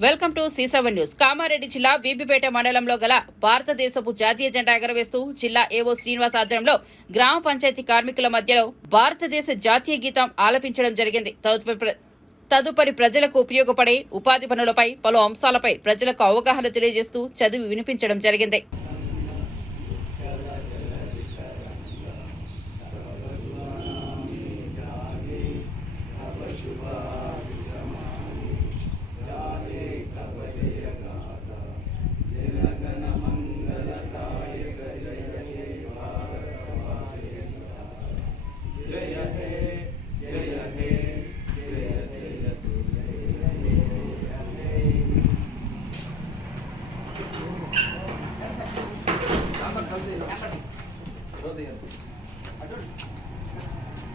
Welcome to C seven news. Kamareddy జిల్లా బీబీపేట మండలంలో గల భారతదేశపు జాతీయ జెండా ఎగరవేస్తూ జిల్లా ఏవో శ్రీనివాస్ ఆధ్వర్యంలో గ్రామ పంచాయతీ కార్మికుల మధ్యలో భారతదేశ జాతీయ గీతం ఆలపించడం జరిగింది. తదుపరి ప్ర- తదుపరి ప్రజలకు ఉపయోగపడే ఉపాధి పనులపై పలు అంశాలపై ప్రజలకు అవగాహన తెలియజేస్తూ చదివి వినిపించడం జరిగింది.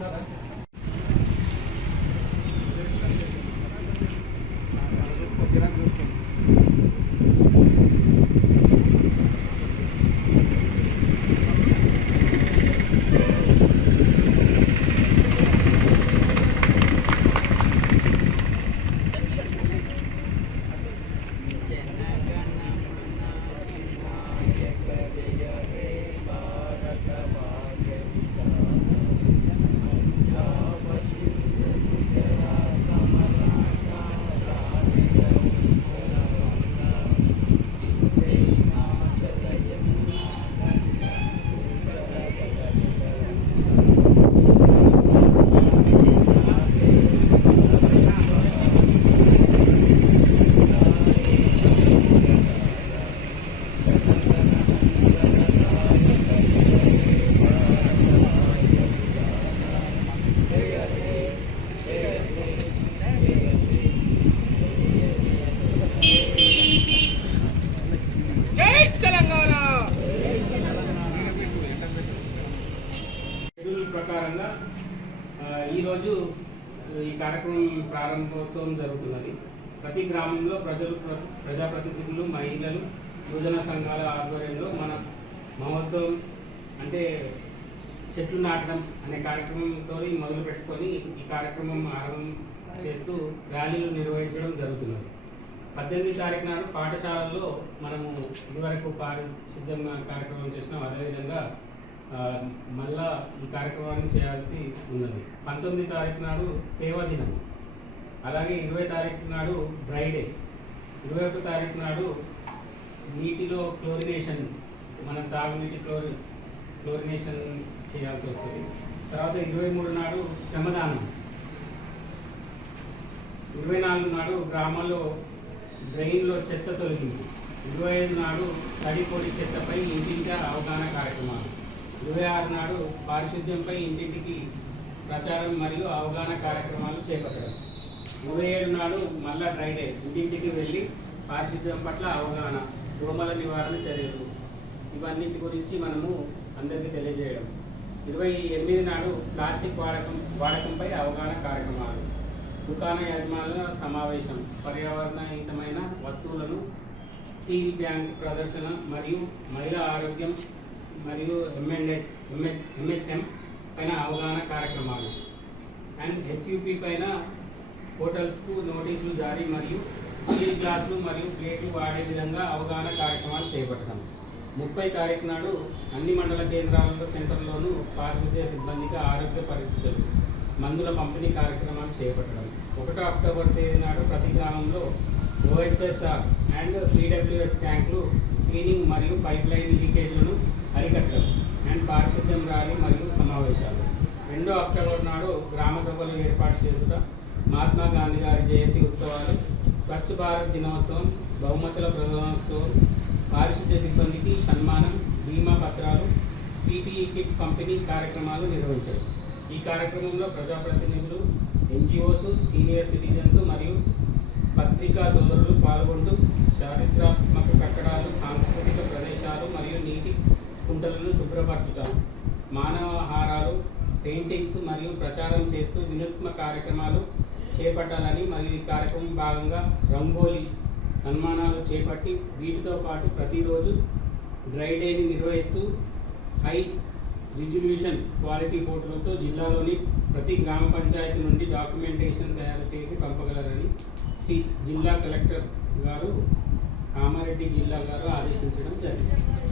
안 ఈరోజు ఈ కార్యక్రమం ప్రారంభోత్సవం జరుగుతున్నది. ప్రతి గ్రామంలో ప్రజలు ప్ర- ప్రజాప్రతినిధులు మహిళలు యువజన సంఘాల ఆధ్వర్యంలో మన మహోత్సవం అంటే చెట్లు నాటడం అనే కార్యక్రమంతో మొదలు పెట్టుకొని ఈ కార్యక్రమం ఆరంభం చేస్తూ ర్యాలీలు నిర్వహించడం జరుగుతున్నది. పద్దెనిమిది తారీఖు నాడు పాఠశాలల్లో మనము ఇదివరకు పారిశుద్ధ్యం కార్యక్రమం చేసినాం. అదేవిధంగా మళ్ళా ఈ కార్యక్రమాన్ని చేయాల్సి ఉన్నది. పంతొమ్మిది తారీఖు నాడు సేవా దినం. అలాగే ఇరవై తారీఖు నాడు డ్రై డే. ఇరవై ఒక తారీఖు నాడు నీటిలో క్లోరినేషన్ మన తాగునీటి క్లోరి క్లోరినేషన్ చేయాల్సి వస్తుంది. తర్వాత ఇరవై మూడు నాడు శ్రమదానం. ఇరవై నాలుగు నాడు గ్రామాల్లో డ్రైన్లో చెత్త తొలగింపు. ఇరవై ఐదు నాడు తడి పొడి చెత్తపై ఇంటింటా అవగాహన కార్యక్రమాలు. ఇరవై ఆరు నాడు పారిశుద్ధ్యంపై ఇంటింటికి ప్రచారం మరియు అవగాహన కార్యక్రమాలు చేపట్టడం. ఇరవై ఏడు నాడు మళ్ళా డ్రైడే ఇంటింటికి వెళ్ళి పారిశుద్ధ్యం పట్ల అవగాహన దోమల నివారణ చర్యలు ఇవన్నిటి గురించి మనము అందరికీ తెలియజేయడం. ఇరవై ఎనిమిది నాడు ప్లాస్టిక్ వాడకం వాడకంపై అవగాహన కార్యక్రమాలు. దుకాణ యజమానుల సమావేశం పర్యావరణహితమైన వస్తువులను స్టీల్ బ్యాంక్ ప్రదర్శన మరియు మహిళా ఆరోగ్యం మరియు ఎంఎన్హెచ్ ఎంహెచ్ఎం పైన అవగాహన కార్యక్రమాలు. అండ్ ఎస్యూపి పైన హోటల్స్కు నోటీసులు జారీ మరియు స్టీల్ గ్లాసులు మరియు ప్లేట్లు వాడే విధంగా అవగాహన కార్యక్రమాలు చేపడతాం. ముప్పై తారీఖు నాడు అన్ని మండల కేంద్రాలలో సెంటర్లోనూ పారిశుద్ధ్య సిబ్బందికి ఆరోగ్య పరిస్థితులు మందుల పంపిణీ కార్యక్రమాలు చేపట్టడం. ఒకటో అక్టోబర్ తేదీ నాడు ప్రతి గ్రామంలో ఓహెచ్ఎస్ఆర్ అండ్ పీడబ్ల్యూఎస్ ట్యాంకులు క్లీనింగ్ మరియు పైప్ లైన్ లీకేజ్లను అరికట్టడం అండ్ పారిశుద్ధ్యం ర్యాలీ మరియు సమావేశాలు. రెండో అక్టోబర్ నాడు గ్రామ సభలు ఏర్పాటు చేసుట మహాత్మా గాంధీ గారి జయంతి ఉత్సవాలు స్వచ్ఛ భారత్ దినోత్సవం బహుమతుల ప్రధానోత్సవం పారిశుద్ధ్య సిబ్బందికి సన్మానం బీమా పత్రాలు పీపీఈ కిట్ పంపిణీ కార్యక్రమాలు నిర్వహించారు. ఈ కార్యక్రమంలో ప్రజాప్రతినిధులు ఎన్జిఓస్ సీనియర్ సిటిజన్స్ మరియు పత్రికా సోదరులు పాల్గొంటూ చారిత్రాత్మక కట్టడాలు సాంస్కృతిక కుంటలను శుభ్రపరచుట మానవహారాలు పెయింటింగ్స్ మరియు ప్రచారం చేస్తూ వినూత్న కార్యక్రమాలు చేపట్టాలని మరియు ఈ కార్యక్రమం భాగంగా రంగోలీ సన్మానాలు చేపట్టి వీటితో పాటు ప్రతిరోజు డ్రై డేని నిర్వహిస్తూ హై రిజల్యూషన్ క్వాలిటీ ఫోటోలతో జిల్లాలోని ప్రతి గ్రామ పంచాయతీ నుండి డాక్యుమెంటేషన్ తయారు చేసి పంపగలరని శ్రీ జిల్లా కలెక్టర్ గారు కామారెడ్డి జిల్లా గారు ఆదేశించడం జరిగింది.